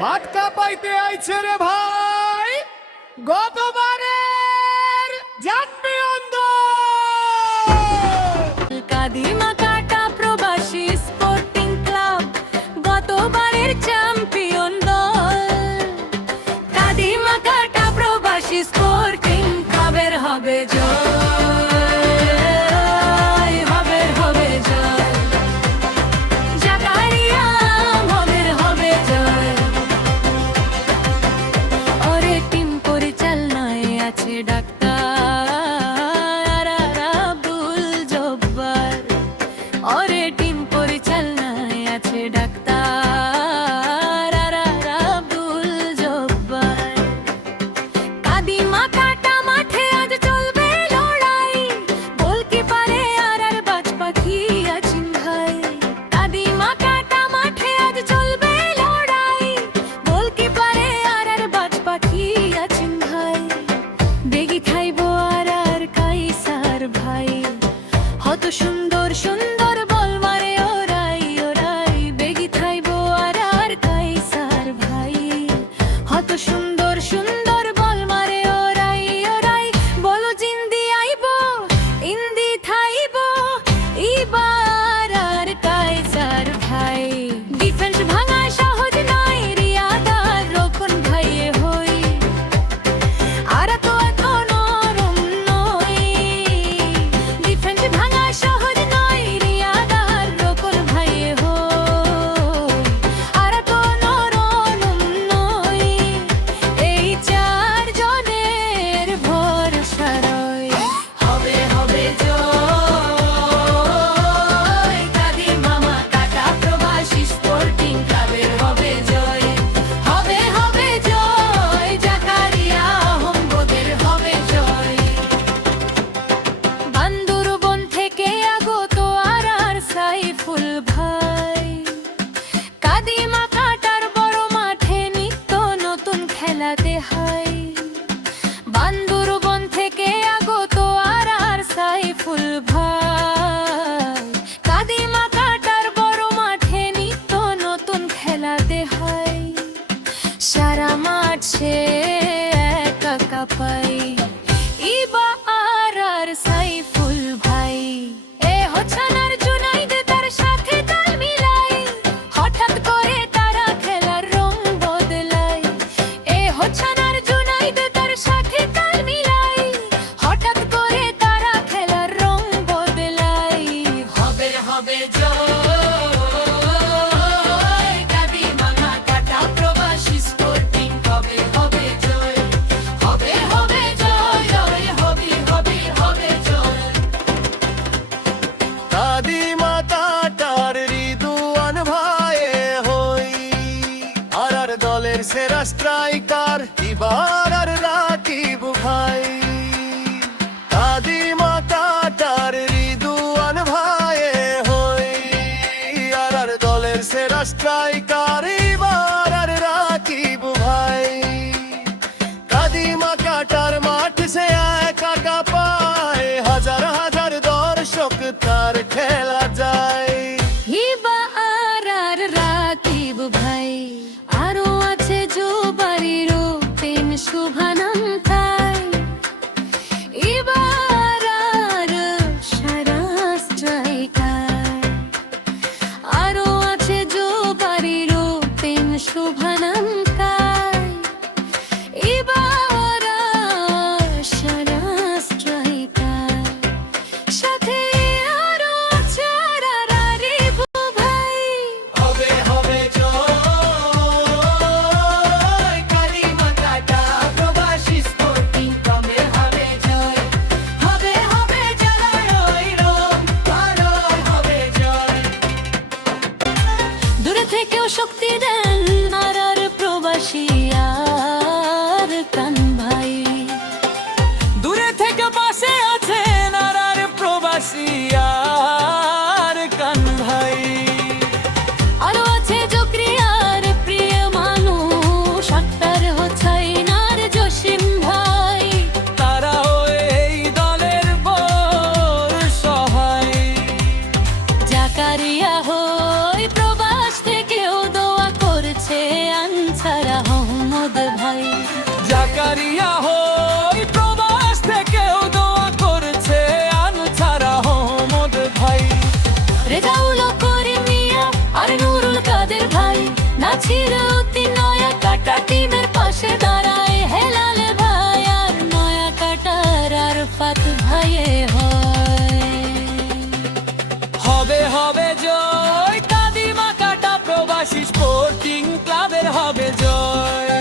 মাঠ কাঁপাইতে আইছে রে ভাই গতবারের চ্যাম্পিয়ন দল কাদিমা কাটা প্রবাসী স্পোর্টিং ক্লাব গতবারের চ্যাম্পিয়ন দল। কাদিমা কাটা প্রবাসী স্পোর্টিং ক্লাবের হবে জয়, হবে জয়। জাকারিয়া আমাদের হবে জয়। ওরে টিম পরিচালনায় আছে ডাক্তার আব্দুল জব্বার। ওরে টিম পরিচালনায় আছে ডাক্তার আব্দুল জব্বার। কাদিমা কাটা মাঠে আজ চলবে লড়াই, গোলকিপারে আর বাজ পাখি আছেন ভাই। কাদিমা কাটা মাঠে আজ চলবে লড়াই, গোলকিপারে আর বাজ পাখি আছেন ভাই। বেগি খাইবো আর কাইসার ভাই, হত সুন্দর সুন্দর বল মারে ওরাই ওরাই। বেগি খাইবো আর কাইসার ভাই, হত সুন্দর সুন্দর বল মারে ওরাই ওরাই। বলো জিন্দি আইবো ইন্দি থাইবো ইবার আর কাইসার ভাই। ডিফেন্স ভাঙা সহজ নয়, রিয়াদার রক্ষণ ভাইয়ে হই। আর তো এত নরম নই, ডিফেন্স ভাঙা সহজ নয়, রিয়াদার রক্ষণ ভাইয়ে হই। আর তো নরম নই, এই চারজনের ভরসা রয়। হবে জয়, কাদিমা কাটা প্রবাসী স্পোর্টিং ক্লাবের হবে জয়। হবে জয়, জাকারিয়া হোমবোদের হবে জয়। বান্দরবন থেকে আগত আর সাইফুল ভাই, কাদিমা কাটার বড় মাঠে নিত্য নতুন খেলাতে হয়। বান্দরবন থেকে আগত আর সাইফুল ভাই, কাদিমা কাটার বড় মাঠে নিত্য নতুন খেলাতে হয়। সারা মাঠ সে একা কাঁপাই, ইবা আর সাইফুল ভাই। এ হোছানার জুনাইদ তার সাথে তাল মিলাই, হঠাৎ করে তারা খেলার রং বদলায়। এ হোছানার জুনাইদ তার সাথে তাল মিলাই, হঠাৎ করে তারা খেলার রং বদলায়। হবে জয়, কাদিমা কাটা প্রবাসী স্পোর্টিং ক্লাবে হবে জয়। হবে জয়, হবে জয়। কাদিমা কাটার রিদুয়ান ভাইয়ে হই। আর দলের সেরা স্ট্রাইকার এবার আর রাকিব ভাই। কাদিমা কাটার রিদুয়ান ভাইয়ে হই। আর দলের সেরা স্ট্রাইকার এবার আর রাকিব ভাই। কাদিমা কাটার মাঠ সে একা কাঁপায়, হাজার হাজার দর্শক তার খেলা যায়। হিবা আর রাকিব ভাই, আরো আছে জুবারি রূপেন শুভানম থাই। এবার আর সারা স্ট্রাইকার, আরো আছে জুবারি রূপেন শুভানম থাই। এবার আর সারা স্ট্রাইকার, সাথে আরো চারা রিবু ভাই। হবে জয়, কাদিমা কাটা প্রবাসী স্পোর্টিং ক্লাবের হবে জয়। হবে জয়, হবে জয়। দূরে থেকেও শক্তি দেন আর প্রবাসী আর ছাড়া মোহাম্মদ ভাই। জাকারিয়া হই প্রবাস থেকেও দোয়া করছে আনছাড়া মোহাম্মদ ভাই। রেজাউল করিম মিয়া আর নুরুল কাদের ভাই, নাছিরউদ্দিন নয়া কাটা টিমের পাশে দাঁড়ায়। হেলাল ভাই আর নয়া কাটার আরফাত ভাইয়ে হয়। হবে হবে জয়, কাদিমা কাটা প্রবাসী স্পোর্টিং ক্লাবের হবে জয়।